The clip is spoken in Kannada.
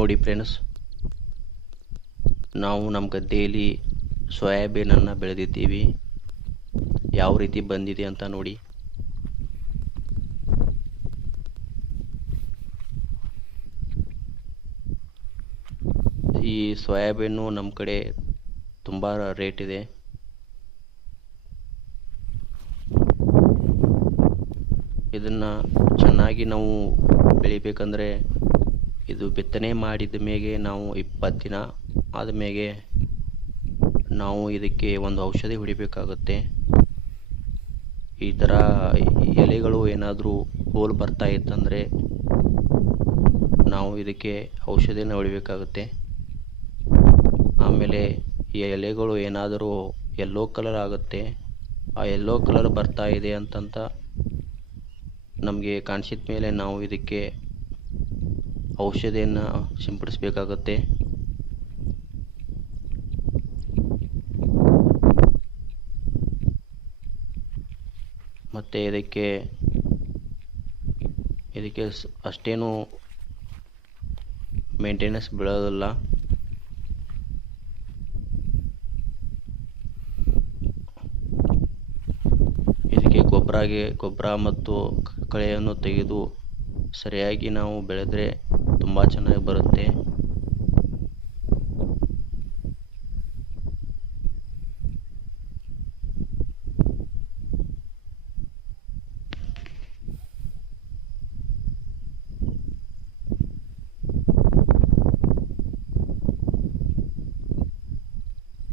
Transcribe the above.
ನೋಡಿ ಫ್ರೆಂಡ್ಸ್, ನಾವು ನಮ್ಮ ಗದ್ದೆಯಲ್ಲಿ ಸೋಯಾಬೀನನ್ನು ಬೆಳೆದಿದ್ದೀವಿ. ಯಾವ ರೀತಿ ಬಂದಿದೆ ಅಂತ ನೋಡಿ. ಈ ಸೋಯಾಬೀನು ನಮ್ಮ ಕಡೆ ತುಂಬ ರೇಟ್ ಇದೆ. ಇದನ್ನು ಚೆನ್ನಾಗಿ ನಾವು ಬೆಳಿಬೇಕಂದ್ರೆ ಇದು ಬಿತ್ತನೆ ಮಾಡಿದ ಮೇಗೆ ನಾವು 20 ದಿನ ಆದಮೇಲೆ ನಾವು ಇದಕ್ಕೆ ಒಂದು ಔಷಧಿ ಹೊಡಿಬೇಕಾಗುತ್ತೆ. ಈ ಥರ ಎಲೆಗಳು ಏನಾದರೂ ಹೋಲ್ ಬರ್ತಾ ಇತ್ತಂದರೆ ನಾವು ಇದಕ್ಕೆ ಔಷಧಿನ ಹೊಡಿಬೇಕಾಗುತ್ತೆ. ಆಮೇಲೆ ಈ ಎಲೆಗಳು ಏನಾದರೂ ಯೆಲ್ಲೋ ಕಲರ್ ಆಗುತ್ತೆ. ಆ ಯೆಲ್ಲೋ ಕಲರ್ ಬರ್ತಾ ಇದೆ ಅಂತಂತ ನಮಗೆ ಕಾಣಿಸಿದ ಮೇಲೆ ನಾವು ಇದಕ್ಕೆ ಔಷಧಿಯನ್ನು ಸಿಂಪಡಿಸಬೇಕಾಗುತ್ತೆ. ಮತ್ತು ಇದಕ್ಕೆ ಅಷ್ಟೇನು ಮೇಂಟೆನೆನ್ಸ್ ಬೀಳೋದಿಲ್ಲ. ಇದಕ್ಕೆ ಗೊಬ್ಬರ ಮತ್ತು ಕಳೆಯನ್ನು ತೆಗೆದು ಸರಿಯಾಗಿ ನಾವು ಬೆಳೆದರೆ ತುಂಬ ಚೆನ್ನಾಗಿ ಬರುತ್ತೆ.